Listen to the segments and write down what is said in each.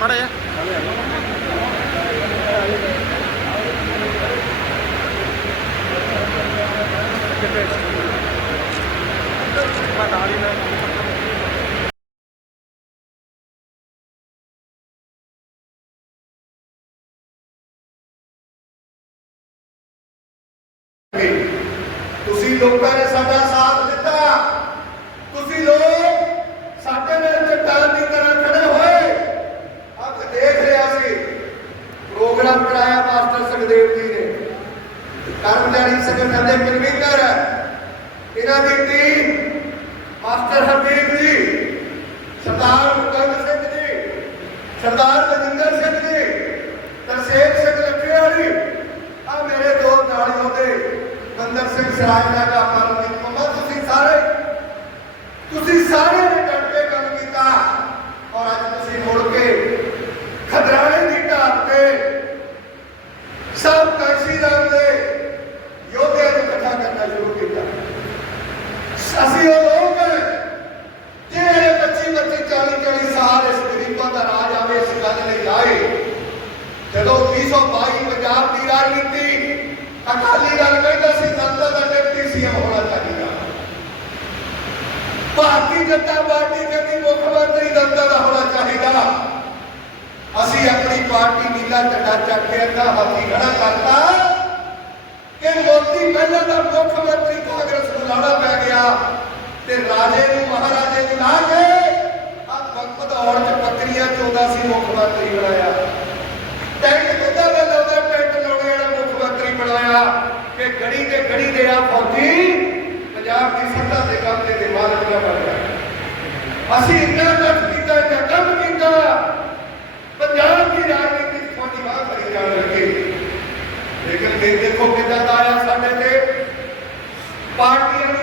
ਮਾੜਾ ਤੁਸੀਂ ਲੋਕਾਂ ਨੇ ਸਾਡਾ ਸਾਥ ਦਿੱਤਾ। ਤੁਸੀਂ ਲੋਕ ਪ੍ਰੋਗਰਾਮ ਕਰਾਇਆ ਮਾਸਟਰ ਸੁਖਦੇਵ ਜੀ ਨੇ। ਕਰਮਚਾਰੀ ਸੰਗਠਨ ਦੇ ਕਨਵੀਨਰ ਇਹਨਾਂ ਦੀ ਟੀਮ, ਮਾਸਟਰ ਹਰਦੀਪ ਜੀ, ਸਰਦਾਰ ਮੁਕੰਦ ਸਿੰਘ ਜੀ, ਸਰਦਾਰ ਮਨਿੰਦਰ ਸਿੰਘ ਜੀ ਤਰਸੇਵ ਸਿੰਘ ਲੱਖੇਵਾਲੀ ਆ ਮੇਰੇ ਦੋ ਨਾਲ ਹੁੰਦੇ ਬੰਦਰ ਸਿੰਘ ਸਰਾਜ ਦਾ ਕਾਪਰ ਜੀ ਮਮਾ ਤੁਸੀਂ ਸਾਰੇ ਤੁਸੀਂ ਸਾਰੇ ਨੇ ਡਟ ਕੇ ਕੰਮ ਕੀਤਾ। ਵੀ ਪਹਿਲਾਂ ਦਾ ਮੁੱਖ ਮੰਤਰੀ ਕਾਂਗਰਸ ਨੂੰ ਪੈ ਗਿਆ ਤੇ ਰਾਜੇ ਨੂੰ ਮਹਾਰਾਜੇ ਨੂੰ ਲਾ ਕੇ ਆ ਵਕਤ ਔਰ ਚ ਬੱਕਰੀਆਂ ਚੋਦਾ ਸੀ ਮੁੱਖ ਮੰਤਰੀ ਬਣਾਇਆ। ਟੈਂਕ ਕਿੱਦਾਂ ਦਾ ਲਾਉਂਦਾ ਟੈਂਕ ਲਾਉਣੇ ਵਾਲਾ ਮੁੱਖ ਮੰਤਰੀ ਬਣਾਇਆ ਕਿ ਗੜੀ ਤੇ ਗੜੀ ਦੇ ਆ ਫੌਜੀ ਪੰਜਾਬ ਦੀ ਸੱਤਾ ਦੇ ਕੰਮ ਤੇ ਮਾਲਕ ਦਾ ਬਣ ਅਸੀਂ ਇੰਨਾ ਕੰਮ ਕੀਤਾ, ਇੰਨਾ ਕੰਮ ਕੀਤਾ ਇਹ ਦੇਖੋ ਕਿੱਦਾਂ ਦਾ ਆਇਆ ਸਾਡੇ ਤੇ। ਪਾਰਟੀ ਨੂੰ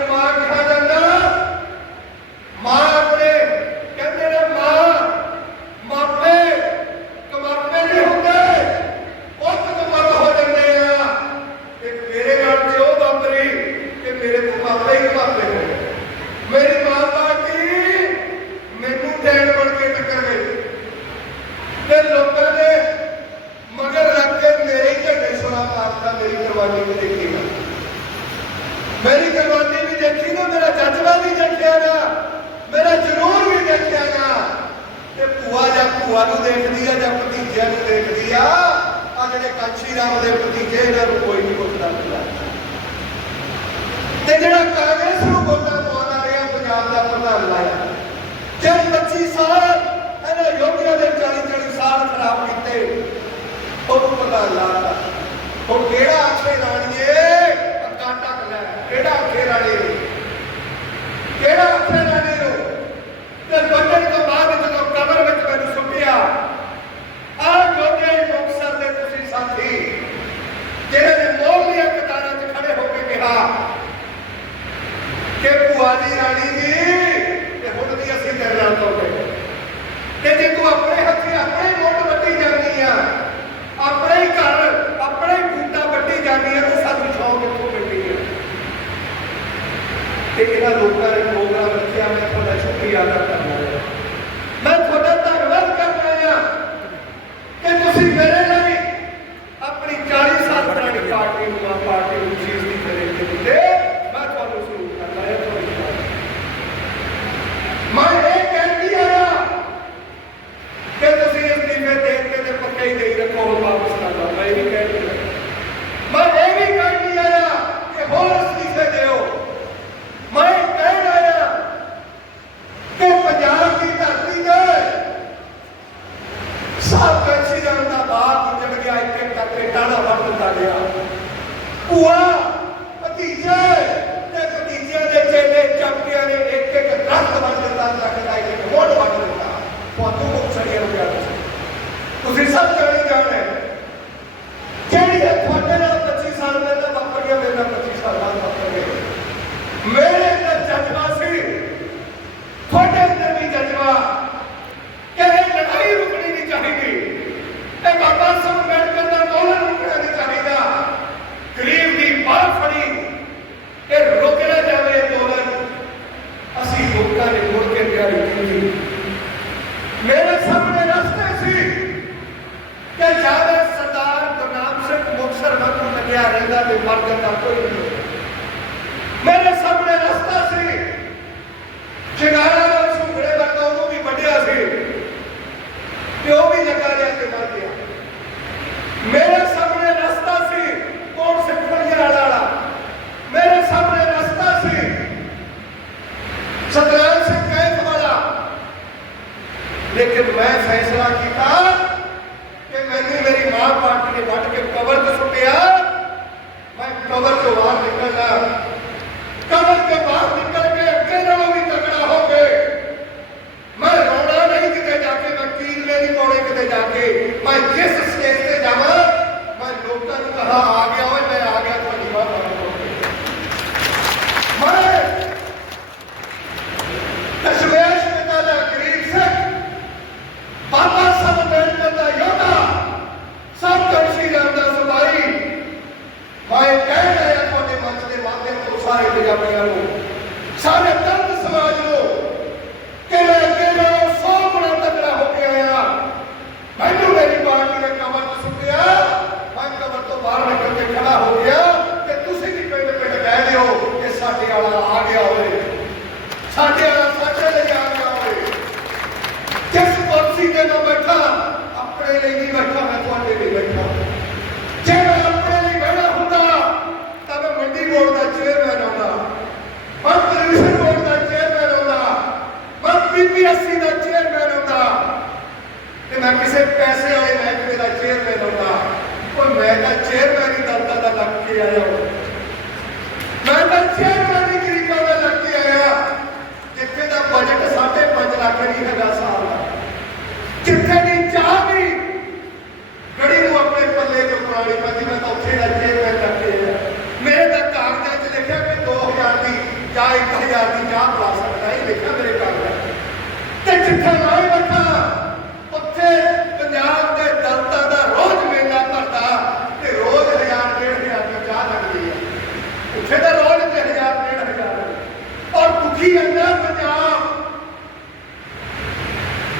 ਮੁਲਕ ਦਾ ਪ੍ਰਧਾਨ ਤੇ ਜਿਹੜਾ ਕਾਂਗਰਸ ਨੂੰ ਵੋਟਾਂ ਪਵਾਉਣਾ ਰਿਹਾ, ਪੰਜਾਬ ਦਾ ਪ੍ਰਧਾਨ ਲਾਇਆ। ਜਦ 25 ਸਾਲ ਇਹਨਾਂ ਯੋਗੀਆਂ ਦੇ 40 40 ਸਾਲ ਖਰਾਬ ਕੀਤੇ, ਉਹਨੂੰ ਪ੍ਰਧਾਨ ਲਾਇਆ ਹੁਣ ਕਿਹੜਾ ਆਖੇ ਰਾਣੀਏ? ਅੱਕਾ ਟੱਕ ਲੈ। ਕਿਹੜਾ ਆਖੇ ਰਾਣੀ ਕਿਹੜਾ ਆਖੇ ਵਾਲੀ ਰਾਣੀ ਦੀ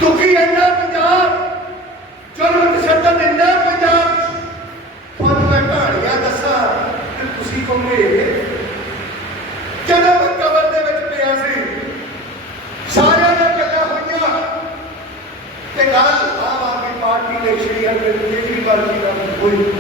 ਦੁਖੀ ਇੰਨਾ ਪੰਜਾਬ। ਜ਼ੁਲਮ ਤਸ਼ੱਦਦ ਇੰਨਾ ਪੰਜਾਬ। ਤੁਹਾਨੂੰ ਮੈਂ ਕਹਾਣੀਆਂ ਦੱਸਾਂ ਤੇ ਤੁਸੀਂ ਕਹੋਗੇ, ਜਦੋਂ ਮੈਂ ਕਬਰ ਦੇ ਵਿੱਚ ਪਿਆ ਸੀ, ਸਾਰਿਆਂ ਨੇ ਗੱਲਾਂ ਹੋਈਆਂ। ਤੇ ਗੱਲ ਆਮ ਆਦਮੀ ਪਾਰਟੀ ਦੇ ਸ਼੍ਰੀ ਅਰਵਿੰਦ ਕੇਜਰੀਵਾਲ ਜੀ ਨਾਲ ਹੋਈ।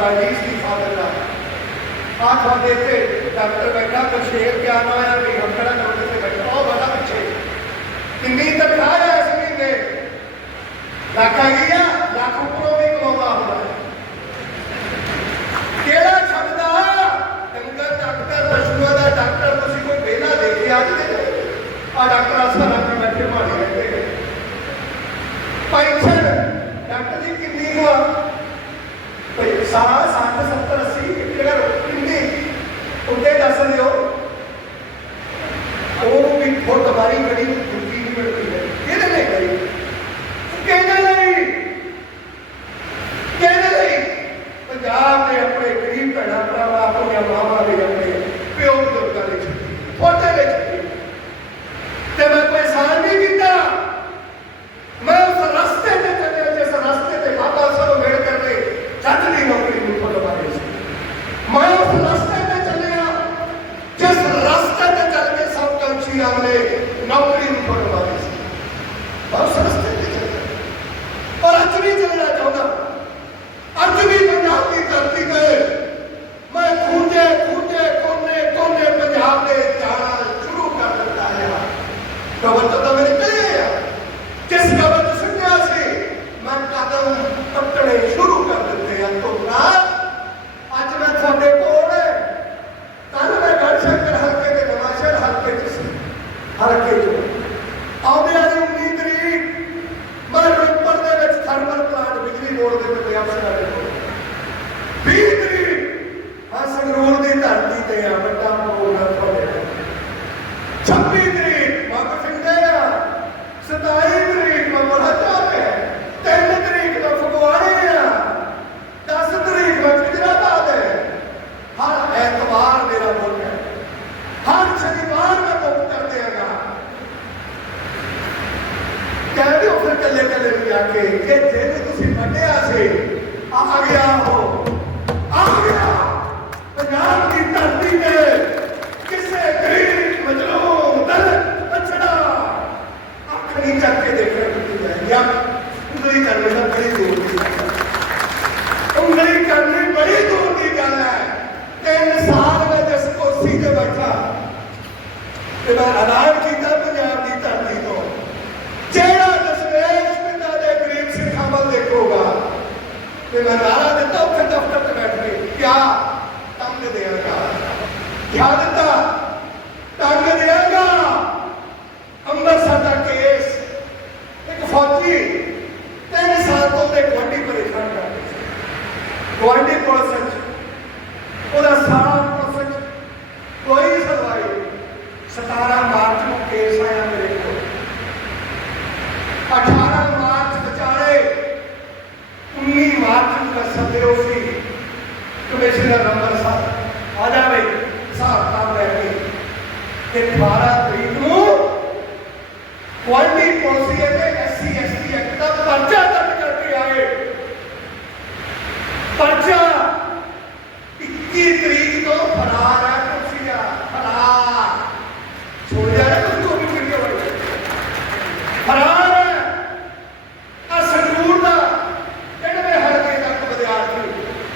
ਦਾ ਜੀ ਸਤੀਫਾ ਦਿੱਤਾ ਆ ਤੁਹਾਡੇ ਤੇ ਡਾਕਟਰ ਬੈਠਾ ਕਸ਼ੇਰ ਕਿਆ ਨਾ ਆ ਵੀ ਹੰਕੜਾ ਤੁਹਾਡੇ ਤੇ ਬੈਠਾ, ਉਹ ਬੜਾ ਪਿੱਛੇ। ਕਿੰਨੀ ਤਨਖਾਹ ਹੈ ਇਸ ਮਹੀਨੇ? ਲੱਖ ਆ ਗਈ ਲੱਖ ਉੱਪਰੋਂ ਵੀ ਕਮਾਉਂਦਾ ਹੁੰਦਾ ਕਿਹੜਾ ਛੱਡਦਾ? ਡੰਗਰ ਡਾਕਟਰ, ਪਸ਼ੂਆਂ ਦਾ ਡਾਕਟਰ, ਤੁਸੀਂ ਕੋਈ ਵੇਲਾ ਦੇਖਿਆ ਅੱਜ ਦੇ ਆ ਡਾਕਟਰ ਆਸਾ ਰੱਖ ਬੈਠੇ ਮਾਰੇ ਰਹਿੰਦੇ ਡਾਕਟਰ ਦੀ ਕਿੰਨੀ ਕੁ ਸਾਰਾ 60 70 80 ਕਿਹੜਾ ਕਿੰਨੇ? ਉੱਤੇ ਦੱਸ ਦਿਓ। ਉਹ ਵੀ ਫੁੱਟ ਵਾਰੀ ਕੜੀ। ਕੁਆਲਿਟੀ ਗਵਾਂਢੀ ਪੁਲਿਸ ਉਹਦਾ ਸਾਰਾ ਪੁਲਿਸ ਵਿੱਚ ਕੋਈ ਸੁਣਵਾਈ ਨਹੀਂ। 17 ਮਾਰਚ ਨੂੰ ਕੇਸ ਆਇਆ ਮੇਰੇ ਕੋਲ 18 ਮਾਰਚ ਵਿਚਾਲੇ 19 ਮਾਰਚ ਨੂੰ ਕਰ ਸਕਦੇ ਹੋ ਸੀ ਕਮਿਸ਼ਨਰ ਨੰਬਰ 7 ਆ ਜਾਵੇ ਹਿਸਾਬ ਕੰਮ ਲੈ ਕੇ ਤੇ 12 ਤਰੀਕ ਨੂੰ ਕੁਆਲਿਟੀ ਪਾਲਿਸੀ ਤੇ ਐਸਸੀ ਐਸਟੀ ਐਕਟ ਦਾ ਪਰਚਾ ਦਰਜ ਕਰਕੇ ਆਏ ਪਰਚਾ 21 ਤਰੀਕ ਤੋਂ ਫਰਾਰ ਹੈ ਕੁਰਸੀਆ ਫਰਾਰ ਛੋੜ ਜਾ ਰਿਹਾ ਕੁਝ ਵੀ ਫਿਰ ਕੇ ਫਰਾਰ ਹੈ ਆ ਸੰਗਰੂਰ ਦਾ ਕਿਹੜੇ ਹਲਕੇ ਤੱਕ ਵਿਦਿਆਰਥੀ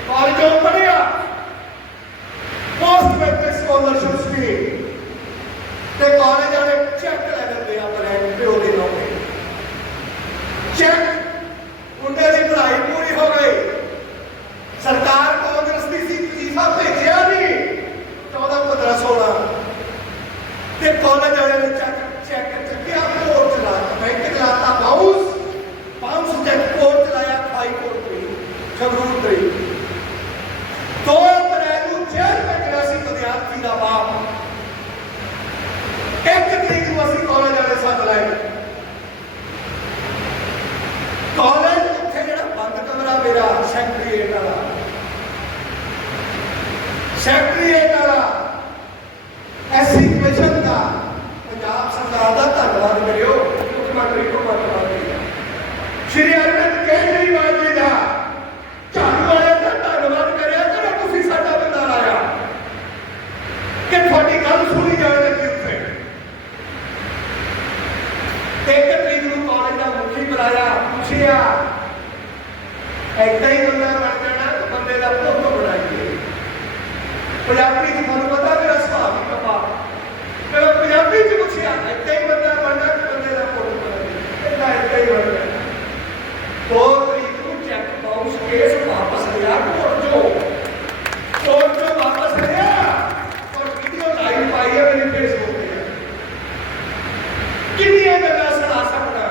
ਕਾਲਜੋਂ ਪੜ੍ਹਿਆ ਪੋਸਟ ਮੈਟ੍ਰਿਕ ਸਕਾਲਰਸ਼ਿਪ ਸਕੀਮ ਤੇ ਕਾਲਜ ਵਾਲੇ ਚੈੱਕ ਲੈ ਲੈਂਦੇ ਆ ਬਲੈਂਕ ਪਿਓ ਦੇ ਨਾਂ ਤੇ ਚੈੱਕ ਮੁੰਡੇ ਦੀ ਪੜ੍ਹਾਈ ਪੂਰੀ ਹੋ ਗਈ ਸਰਕਾਰ ਕਾਂਗਰਸ ਦੀ ਸੀ ਵਜ਼ੀਫਾ ਭੇਜਿਆ ਨਹੀਂ 14 15 16 ਤੇ ਕਾਲਜ ਵਾਲੇ ਨੇ ਚੈੱਕ ਚੈੱਕ ਚੱਕਿਆ ਕੋਰਟ ਚਲਾ ਬੈਂਕ ਚਲਾਤਾ ਬਾਉਂਸ ਬਾਉਂਸ ਚੈੱਕ ਕੋਰਟ ਚਲਾਇਆ ਹਾਈ ਕੋਰਟ ਤੇ ਸ਼ਬਰੂਰ ਤੇ ਦੋ ਅਪ੍ਰੈਲ ਨੂੰ ਜੇਲ੍ਹ ਭੇਜਿਆ ਸੀ ਵਿਦਿਆਰਥੀ ਦਾ ਬਾਪ। ਇੱਕ ਤਰੀਕ ਨੂੰ ਅਸੀਂ ਕਾਲਜ ਵਾਲੇ ਸੱਦ ਲਾਏ। ਕਾਲਜ ਉੱਥੇ ਜਿਹੜਾ ਬੰਦ ਕਮਰਾ ਮੇਰਾ ਸੈਕਟਰੀਏਟ ਵਾਲਾ। ਸੈਕਟਰੀਏਟ ਵਾਲਾ। ਐਸੀ ਕਮਿਸ਼ਨ ਦਾ ਪੰਜਾਬ ਸਰਕਾਰ ਦਾ ਧੰਨਵਾਦ ਕਰਿਓ ਮੁੱਖ ਮੰਤਰੀ ਭਗਵੰਤ ਮਾਨ ਜੀ ਦਾ ਸ਼੍ਰੀ ਅਰਵਿੰਦ ਕੇਜਰੀਵਾਲ ਜੀ ਦਾ ਝਾੜੂ ਵਾਲਿਆਂ ਦਾ ਧੰਨਵਾਦ ਕਰਿਆ ਕਿ ਤੁਸੀਂ ਸਾਡਾ ਬੰਦਾ ਲਾਇਆ ਕਿ ਤੁਹਾਡੀ ਗੱਲ ਸੁਣੀ ਜਾਣ ਲੱਗੀ ਉੱਥੇ ਤੇ ਇੱਕ ਤਰੀਕ ਨੂੰ ਕਾਲਜ ਦਾ ਮੁਖੀ ਬੁਲਾਇਆ ਪੁੱਛਿਆ ਐਦਾਂ ਹੀ ਬੰਦਾ ਬਣ ਜਾਣਾ ਤਾਂ ਬੰਦੇ ਦਾ ਫੋਟੋ ਬਣਾਈਏ ਪੰਜਾਬੀ ਚ ਤੁਹਾਨੂੰ ਪਤਾ ਮੇਰਾ ਸੁਭਾਅ ਵੀ ਕਪਾ ਮੈਂ ਪੰਜਾਬੀ ਚ ਪੁੱਛਿਆ ਐਦਾਂ ਹੀ ਬੰਦਾ ਬਣਨਾ ਕਿ ਬੰਦੇ ਦਾ ਫੋਟੋ ਬਣਾਈਏ ਐਦਾਂ ਐਦਾਂ ਹੀ ਬਣ ਜਾਣਾ ਦੋ ਤਰੀਕ ਨੂੰ ਚੈੱਕ ਬਾਉਂਸ ਕੇਸ ਵਾਪਸ ਲਿਆ ਕੋਰਟ ਚੋਂ ਕੋਰਟ ਚੋਂ ਵਾਪਸ ਲਿਆ ਔਰ ਵੀਡੀਓ ਲਾਈਵ ਪਾਈ ਹੈ ਮੇਰੇ ਫੇਸਬੁੱਕ ਤੇ ਕਿੰਨੀਆਂ ਗੱਲਾਂ ਸੁਣਾ ਸਕਦਾ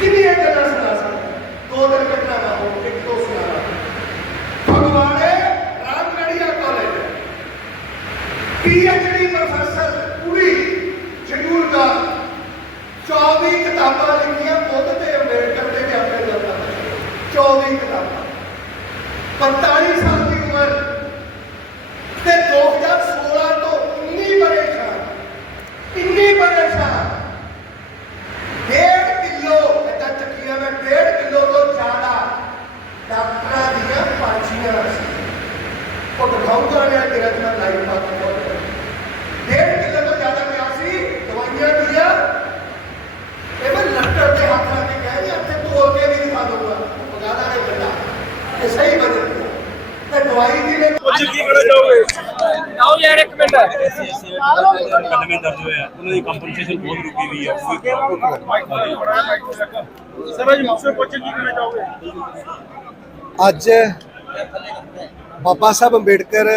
ਕਿੰਨੀਆਂ ਗੱਲਾਂ ਸੁਣਾ ਸਕਦਾ ਦੋ ਦਿਨ ਕੱਟਣਾ ਨਾ ਹੋ ਇੱਕ ਦੋ ਸੁਣਾ ਭਗਵਾਨੇ ਰਾਮਗੜੀਆ ਕਾਲਜ ਪੀਐਚਡੀ ਪ੍ਰੋਫੈਸਰ ਪੂਰੀ ਸ਼ਡਿਊਲ ਦਾ 24 ਕਿਤਾਬਾਂ ਲਿਖੀਆਂ ਬੁੱਧ ਤੇ ਅੰਬੇਡਕਰ ਦੇ ਤੇ ਆਪਣੇ ਲੋਕਾਂ 24 ਕਿਤਾਬਾਂ 45 ਸਾਲ ਦੀ ਉਮਰ ਤੇ 2016 ਤੋਂ 19 ਪਰੇਸ਼ਾਨ ਇੰਨੀ ਪਰੇਸ਼ਾਨ ਡੇਢ ਕਿਲੋ ਇਹਦਾ ਚੱਕੀਆਂ ਮੈਂ ਡੇਢ ਕਿਲੋ ਤੋਂ ਜ਼ਿਆਦਾ ਡਾਕਟਰਾਂ ਦੀਆਂ ਪਾਚੀਆਂ ਸੀ ਉਹ ਦਿਖਾਉਂਦਾ ਰਿਹਾ ਤੇਰਾ ਮੈਂ ਲਾਈਵ ਪਾ ਕੇ ਡੇਢ ਕਿਲੋ ਤੋਂ ਜ਼ਿਆਦਾ ਪਿਆ ਸੀ ਦਵਾਈਆਂ ਦੀਆਂ ਇਹ ਮੈਂ ਲੱਕੜ ਦੇ ਹੱਥ ਲਾ ਕੇ ਕਹਿ ਰਿਹਾ ਇੱਥੇ ਤੋਲ ਕੇ ਵੀ ਦਿਖਾ ਦਊਗਾ ਬਗਾਦਾ ਨੇ ਬੰਦਾ ਇਹ ਸਹੀ ਬਦਲ ਗਿਆ ਤੇ ਦਵਾਈ ਦੀ ਨੇ ਕੁਝ ਕੀ ਕਹਿਣਾ ਚਾਹੋਗੇ ਆਓ ਯਾਰ ਇੱਕ ਮਿੰਟ। ਕਦਮੇ ਦਰਜ ਹੋਇਆ ਉਹਨਾਂ ਦੀ ਕੰਪਨਸੇਸ਼ਨ ਬਹੁਤ ਰੁਕੀ ਹੋਈ ਹੈ ਸਰ ਅੱਜ ਮੁਕਤਸਰ ਪਹੁੰਚੇ ਕੀ ਕਹਿਣਾ ਚਾਹੋਗੇ ਅੱਜ ਬਾਬਾ ਸਾਹਿਬ ਅੰਬੇਡਕਰ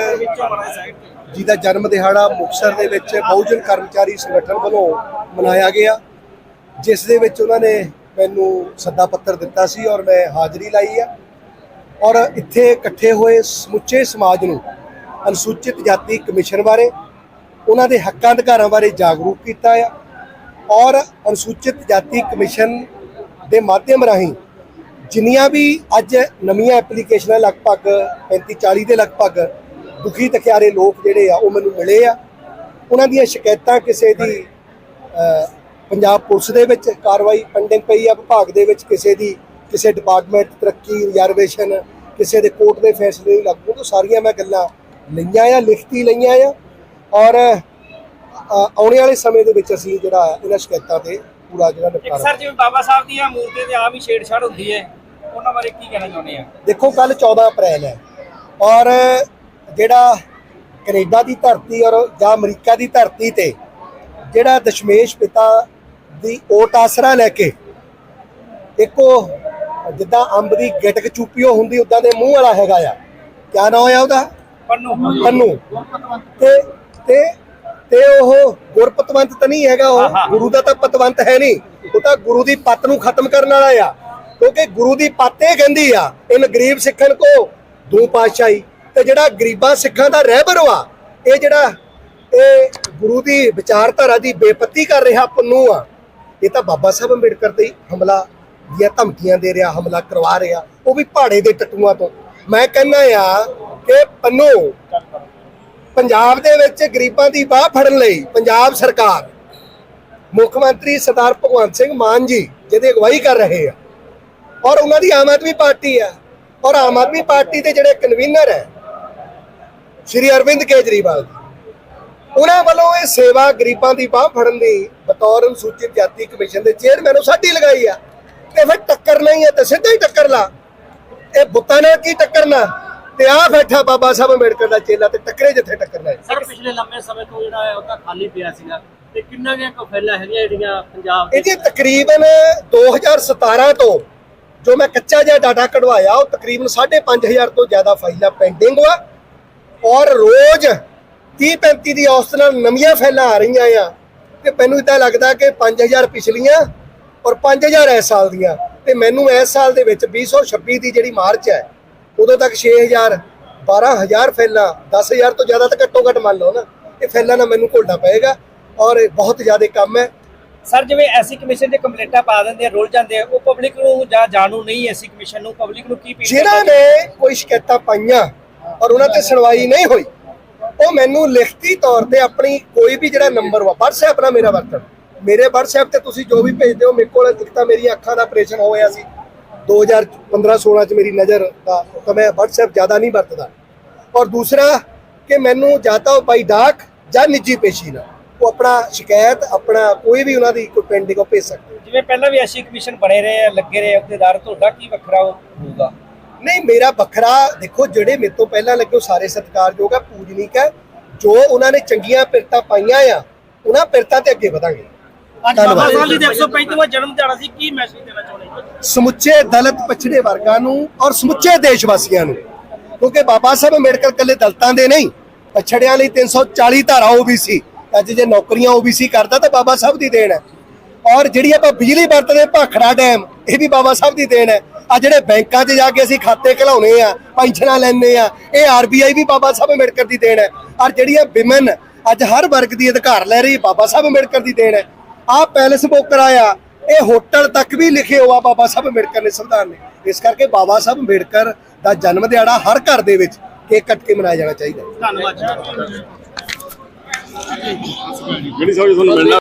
ਜੀ ਦਾ ਜਨਮ ਦਿਹਾੜਾ ਮੁਕਤਸਰ ਦੇ ਵਿੱਚ ਬਹੁਜਨ ਕਰਮਚਾਰੀ ਸੰਗਠਨ ਵੱਲੋਂ ਮਨਾਇਆ ਗਿਆ, ਜਿਸ ਦੇ ਵਿੱਚ ਉਹਨਾਂ ਨੇ ਮੈਨੂੰ ਸੱਦਾ ਪੱਤਰ ਦਿੱਤਾ ਸੀ ਔਰ ਮੈਂ ਹਾਜ਼ਰੀ ਲਾਈ ਆ। ਔਰ ਇੱਥੇ ਇਕੱਠੇ ਹੋਏ ਸਮੁੱਚੇ ਸਮਾਜ ਨੂੰ ਅਨੁਸੂਚਿਤ ਜਾਤੀ ਕਮਿਸ਼ਨ ਬਾਰੇ, ਉਹਨਾਂ ਦੇ ਹੱਕਾਂ ਅਧਿਕਾਰਾਂ ਬਾਰੇ ਜਾਗਰੂਕ ਕੀਤਾ ਆ। ਔਰ ਅਨੁਸੂਚਿਤ ਜਾਤੀ ਕਮਿਸ਼ਨ ਦੇ ਮਾਧਿਅਮ ਰਾਹੀਂ ਜਿੰਨੀਆਂ ਵੀ ਅੱਜ ਨਵੀਆਂ ਐਪਲੀਕੇਸ਼ਨਾਂ ਲਗਭਗ 35 40 ਦੇ ਲਗਭਗ ਦੁਖੀ ਤਖਿਆਰੇ ਲੋਕ ਜਿਹੜੇ ਆ, ਉਹ ਮੈਨੂੰ ਮਿਲੇ ਆ। ਉਹਨਾਂ ਦੀਆਂ ਸ਼ਿਕਾਇਤਾਂ ਕਿਸੇ ਦੀ ਪੰਜਾਬ ਪੁਲਿਸ ਦੇ ਵਿੱਚ ਕਾਰਵਾਈ ਪੈਂਡਿੰਗ ਪਈ ਆ, ਵਿਭਾਗ ਦੇ ਵਿੱਚ ਕਿਸੇ ਦੀ, ਕਿਸੇ ਡਿਪਾਰਟਮੈਂਟ ਤਰੱਕੀ ਰਿਜ਼ਰਵੇਸ਼ਨ ਕਿਸੇ ਦੇ ਕੋਰਟ ਦੇ ਫੈਸਲੇ ਨਹੀਂ ਲੱਗੂ ਤਾਂ ਸਾਰੀਆਂ ਮੈਂ ਗੱਲਾਂ ਲਈਆਂ ਆ, ਲਿਖਤੀ ਲਈਆਂ ਆ। ਔਰ ਆਉਣੇ ਵਾਲੇ ਸਮੇਂ ਦੇ ਵਿੱਚ ਅਸੀਂ ਜਿਹੜਾ ਇਹਨਾਂ ਸ਼ਿਕਾਇਤਾਂ ਤੇ ਪੂਰਾ ਜਿਹੜਾ ਨਿਪਟਾਰਾ ਸਰ, ਜਿਵੇਂ ਬਾਬਾ ਸਾਹਿਬ ਦੀਆਂ ਮੂਰਤੀਆਂ ਤੇ ਆਮ ਹੀ ਛੇੜਛਾੜ ਹੁੰਦੀ ਹੈ। ਉਹਨਾਂ ਬਾਰੇ ਕੀ ਕਹਿਣਾ ਚਾਹੁੰਦੇ ਆ? ਦੇਖੋ ਕੱਲ 14 ਅਪ੍ਰੈਲ ਹੈ ਔਰ ਜਿਹੜਾ ਕੈਨੇਡਾ ਦੀ ਧਰਤੀ ਔਰ ਜਾਂ ਅਮਰੀਕਾ ਦੀ ਧਰਤੀ ਤੇ ਜਿਹੜਾ ਦਸ਼ਮੇਸ਼ ਪਿਤਾ ਦੀ ਓਟ ਆਸਰਾ ਲੈ ਕੇ ਇੱਕੋ ਜਿੱਦਾਂ ਅੰਬ ਦੀ ਗਿਟਕ ਚੂਪੀਓ ਹੁੰਦੀ ਉਦਾਂ ਦੇ ਮੂੰਹ ਵਾਲਾ ਹੈਗਾ ਆ। ਕਿਆ ਨਾਮ ਹੈ ਉਹਦਾ? ਪੰਨੂ। ਪੰਨੂ। ਤੇ ਤੇ ਤੇ ਉਹ ਗੁਰਪਤਵੰਤ ਤਾਂ ਨਹੀਂ ਹੈਗਾ। ਉਹ। ਗੁਰੂ ਦਾ ਤਾਂ ਪਤਵੰਤ ਹੈ ਨਹੀਂ। ਉਹ ਤਾਂ ਗੁਰੂ ਦੀ ਪੱਤ ਨੂੰ ਖਤਮ ਕਰਨ ਵਾਲਾ ਆ। ਕਿਉਂਕਿ ਗੁਰੂ ਦੀ ਪੱਤ ਇਹ ਕਹਿੰਦੀ ਆ, ਇਨ ਗਰੀਬ ਸਿੱਖਣ ਕੋ ਦੋ ਪਾਤਸ਼ਾਹੀ। ਤੇ ਜਿਹੜਾ ਗਰੀਬਾਂ ਸਿੱਖਾਂ ਦਾ ਰਹਿਬਰ ਆ, ਇਹ ਜਿਹੜਾ ਇਹ ਗੁਰੂ ਦੀ ਵਿਚਾਰਧਾਰਾ ਦੀ ਬੇਪਤੀ ਕਰ ਰਿਹਾ ਪੰਨੂ ਆ, ਇਹ ਤਾਂ ਬਾਬਾ ਸਾਹਿਬ ਅੰਬੇਡਕਰ ਤੇ ਹਮਲਾ ਦੀਆਂ ਧਮਕੀਆਂ ਦੇ ਰਿਹਾ, ਹਮਲਾ ਕਰਵਾ ਰਿਹਾ, ਉਹ ਵੀ ਪਹਾੜੇ ਦੇ ਟੱਟੂਆਂ ਤੋਂ। ਮੈਂ ਕਹਿੰਦਾ ਆ ਕਿ ਪੰਨੂ, ਪੰਜਾਬ ਦੇ ਵਿੱਚ ਗਰੀਬਾਂ ਦੀ ਬਾਹ ਫੜਨ ਲਈ ਪੰਜਾਬ ਸਰਕਾਰ ਮੁੱਖ ਮੰਤਰੀ ਸਰਦਾਰ ਭਗਵੰਤ ਸਿੰਘ ਮਾਨ ਜੀ ਜਿਹਦੀ ਅਗਵਾਈ ਕਰ ਰਹੇ ਆ ਔਰ ਉਹਨਾਂ ਦੀ ਆਮ ਆਦਮੀ ਪਾਰਟੀ ਆ ਔਰ ਆਮ ਆਦਮੀ ਪਾਰਟੀ ਦੇ ਜਿਹੜੇ ਕਨਵੀਨਰ ਹੈ ਸ਼੍ਰੀ ਅਰਵਿੰਦ ਕੇਜਰੀਵਾਲ ਜੀ ਉਹਨਾਂ ਵੱਲੋਂ ਇਹ ਸੇਵਾ ਗਰੀਬਾਂ ਦੀ ਬਾਹ ਫੜਨ ਦੀ ਬਤੌਰ ਅਨੁਸੂਚਿਤ ਜਾਤੀ ਕਮਿਸ਼ਨ ਦੇ ਚੇਅਰਮੈਨ ਨੂੰ ਸਾਡੀ ਲਗਾਈ ਆ ਤੇ ਫਿਰ ਟੱਕਰ ਨਹੀਂ ਹੈ ਤੇ ਸਿੱਧਾ ਹੀ ਟੱਕਰ ਲਾ। ਇਹ ਬੁੱਤਾਂ ਨਾਲ ਕੀ ਟੱਕਰਨਾ? ਤੇ ਆ ਬੈਠਾ ਬਾਬਾ ਸਾਹਿਬ ਅੰਬੇਡਕਰ ਦਾ ਚੇਲਾ ਤੇ ਟੱਕਰੇ ਜਿੱਥੇ ਟੱਕਰਨਾ ਹੈ। ਸਰ ਪਿਛਲੇ ਲੰਮੇ ਸਮੇਂ ਤੋਂ ਜਿਹੜਾ ਹੈ ਉਹਦਾ ਖਾਲੀ ਪਿਆ ਸੀਗਾ। ਤੇ ਕਿੰਨਾ ਕੁ ਕਫੈਲਾ ਹੈਗੀਆਂ ਜਿਹੜੀਆਂ ਪੰਜਾਬ ਦੇ ਇਹਦੀ ਤਕਰੀਬਨ 2017 ਤੋਂ ਜੋ ਮੈਂ ਕੱਚਾ ਜਿਹਾ ਡਾਟਾ ਕਢਵਾਇਆ, ਉਹ ਤਕਰੀਬਨ 5500 ਤੋਂ ਜ਼ਿਆਦਾ ਫਾਈਲਾਂ ਪੈਂਡਿੰਗ ਵਾ ਔਰ ਰੋਜ਼ 30 35 ਦੀ ਔਸਤ ਨਾਲ ਨਵੀਆਂ ਫਾਈਲਾਂ ਆ ਰਹੀਆਂ ਆ। ਤੇ ਮੈਨੂੰ ਇਦਾਂ ਲੱਗਦਾ ਕਿ 5000 ਪਿਛਲੀਆਂ ਔਰ 5000 ਇਸ ਸਾਲ ਦੀਆਂ। ਤੇ ਮੈਨੂੰ ਇਸ ਸਾਲ ਦੇ ਵਿੱਚ 2026 ਦੀ ਜਿਹੜੀ ਮਾਰਚ ਹੈ, ਉਦੋਂ ਤੱਕ 6000 12000 ਫਾਈਲਾਂ 10000 ਤੋਂ ਜ਼ਿਆਦਾ ਤਾਂ ਘੱਟੋ ਘੱਟ ਮੰਨ ਲਓ ਨਾ, ਇਹ ਫਾਈਲਾਂ ਨਾਲ ਮੈਨੂੰ ਘੋਲਣਾ ਪਏਗਾ। ਔਰ ਇਹ ਬਹੁਤ ਜ਼ਿਆਦਾ ਕੰਮ ਹੈ। ਸਰ ਜਿਵੇਂ ਐਸੀ ਕਮਿਸ਼ਨ ਦੇ ਕੰਪਲੇਂਟਾਂ ਪਾ ਦਿੰਦੇ ਆ ਰੁਲ ਜਾਂਦੇ ਆ ਉਹ ਪਬਲਿਕ ਨੂੰ ਜਾਂ ਜਾਣੂ ਨਹੀਂ ਐਸੀ ਕਮਿਸ਼ਨ ਨੂੰ ਪਬਲਿਕ ਨੂੰ ਕੀ ਅਪੀਲ ਜਿਨ੍ਹਾਂ ਨੇ ਕੋਈ ਸ਼ਿਕਾਇਤਾਂ ਪਾਈਆਂ ਔਰ ਉਹਨਾਂ ਤੇ ਸੁਣਵਾਈ ਨਹੀਂ ਹੋਈ ਉਹ ਮੈਨੂੰ ਲਿਖਤੀ ਤੌਰ ਤੇ ਆਪਣੀ ਕੋਈ ਵੀ ਜਿਹੜਾ ਨੰਬਰ ਵਾ WhatsApp ਨਾਲ ਮੇਰਾ ਵਰਤਣ। ਮੇਰੇ WhatsApp ਤੇ ਤੁਸੀਂ ਜੋ ਵੀ ਭੇਜਦੇ ਹੋ ਮੇਰੇ ਕੋਲ ਇੱਕ ਤਾਂ ਮੇਰੀਆਂ ਅੱਖਾਂ ਦਾ ਆਪਰੇਸ਼ਨ ਹੋਇਆ ਸੀ। 2015-16 ਚ ਮੇਰੀ ਨਜ਼ਰ ਦਾ ਤਾਂ ਮੈਂ WhatsApp ਜ਼ਿਆਦਾ ਨਹੀਂ ਵਰਤਦਾ। ਔਰ ਦੂਸਰਾ ਕਿ ਮੈਨੂੰ ਜਾਂ ਤਾਂ ਉਹ ਬਾਈ ਡਾਕ ਜਾਂ ਨਿੱਜੀ ਪੇਸ਼ੀ ਨਾਲ। ਉਹ ਆਪਣਾ ਸ਼ਿਕਾਇਤ ਆਪਣਾ ਕੋਈ ਵੀ ਉਹਨਾਂ ਦੀ ਕੋਈ ਪੈਂਡਿੰਗ ਉਹ ਭੇਜ ਸਕਦੇ। ਜਿਵੇਂ ਪਹਿਲਾਂ ਵੀ ਐਸੀ ਕਮਿਸ਼ਨ ਬਣੇ ਰਹੇ ਆ ਲੱਗੇ ਰਹੇ ਅਹੁਦੇਦਾਰ ਤੁਹਾਡਾ ਕੀ ਵੱਖਰਾ ਹੋਊਗਾ? ਨਹੀਂ ਮੇਰਾ ਵੱਖਰਾ ਦੇਖੋ ਜਿਹੜੇ ਮੇਰੇ ਤੋਂ ਪਹਿਲਾਂ ਲੱਗੇ ਉਹ ਸਾਰੇ ਸਤਿਕਾਰਯੋਗ ਆ ਪੂਜਨੀਕ ਹੈ ਜੋ ਉਹਨਾਂ ਨੇ ਚੰਗੀਆਂ ਪਿਰਤਾਂ ਪਾਈਆਂ ਆ ਉਹਨਾਂ ਪਿਰਤਾਂ ਤੇ ਅੱਗੇ ਵਧਾਂਗੇ। ਅੱਜ ਬਾਬਾ ਧੰਨਵਾਦ। ਸਾਹਿਬ ਜੀ ਦੇ 135ਵਾਂ ਜਨਮ ਦਿਹਾੜਾ ਸੀ ਕੀ ਮੈਸੇਜ ਦੇਣਾ ਚਾਹੁੰਦੇ ਜੀ ਸਮੁੱਚੇ ਦਲਿਤ ਪਛੜੇ ਵਰਗਾਂ ਨੂੰ ਔਰ ਸਮੁੱਚੇ ਦੇਸ਼ ਵਾਸੀਆਂ ਨੂੰ ਕਿਉਂਕਿ ਬਾਬਾ ਸਾਹਿਬ ਅੰਬੇਡਕਰ ਕੱਲੇ ਦਲਤਾਂ ਦੇ ਨਹੀਂ ਪਛੜਿਆਂ ਲਈ 340 ਧਾਰਾ OBC ਅੱਜ ਜੇ ਨੌਕਰੀਆਂ OBC ਕਰਦਾ ਤਾਂ ਬਾਬਾ ਸਾਹਿਬ ਦੀ ਦੇਣ ਹੈ। ਔਰ ਜਿਹੜੀ ਆਪਾਂ ਬਿਜਲੀ ਵਰਤਦੇ ਭਾਖੜਾ ਡੈਮ, ਇਹ ਵੀ ਬਾਬਾ ਸਾਹਿਬ ਦੀ ਦੇਣ ਹੈ। ਆ ਜਿਹੜੇ ਬੈਂਕਾਂ 'ਚ ਜਾ ਕੇ ਅਸੀਂ ਖਾਤੇ ਖਲਾਉਨੇ ਆ, ਪੈਨਸ਼ਨਾਂ ਲੈਂਦੇ ਆ, ਇਹ ਆਰਬੀਆਈ ਵੀ ਬਾਬਾ ਸਾਹਿਬ ਅੰਬੇਡਕਰ ਦੀ ਦੇਣ ਹੈ। ਔਰ ਜਿਹੜੀਆਂ ਵਿਮਨ ਅੱਜ ਹਰ ਵਰਗ ਦੀ ਅਧਿਕਾਰ ਲੈ ਰਹੀ ਬਾਬਾ ਸਾਹਿਬ ਅੰਬੇਡਕਰ ਦੀ ਦੇਣ ਹੈ। ਆ ਪੈਲਸ ਬੁੱਕ ਕਰਾਇਆ, ਇਹ ਹੋਟਲ ਤੱਕ ਵੀ ਲਿਖੇ ਹੋਆ ਬਾਬਾ ਸਾਹਿਬ ਅੰਬੇਡਕਰ ਨੇ ਸੰਵਿਧਾਨ ਨੇ। ਇਸ ਕਰਕੇ ਬਾਬਾ ਸਾਹਿਬ ਅੰਬੇਡਕਰ ਦਾ ਜਨਮ ਦਿਹਾੜਾ ਹਰ ਘਰ ਦੇ ਵਿੱਚ ਕੇਕ ਕੱਟ ਕੇ ਮਨਾਇਆ ਜਾਣਾ ਚਾਹੀਦਾ। ਧੰਨਵਾਦ ਜਿਹੜੀ ਸਾਹਿਬ ਜੀ ਤੁਹਾਨੂੰ ਮਿਲਣਾ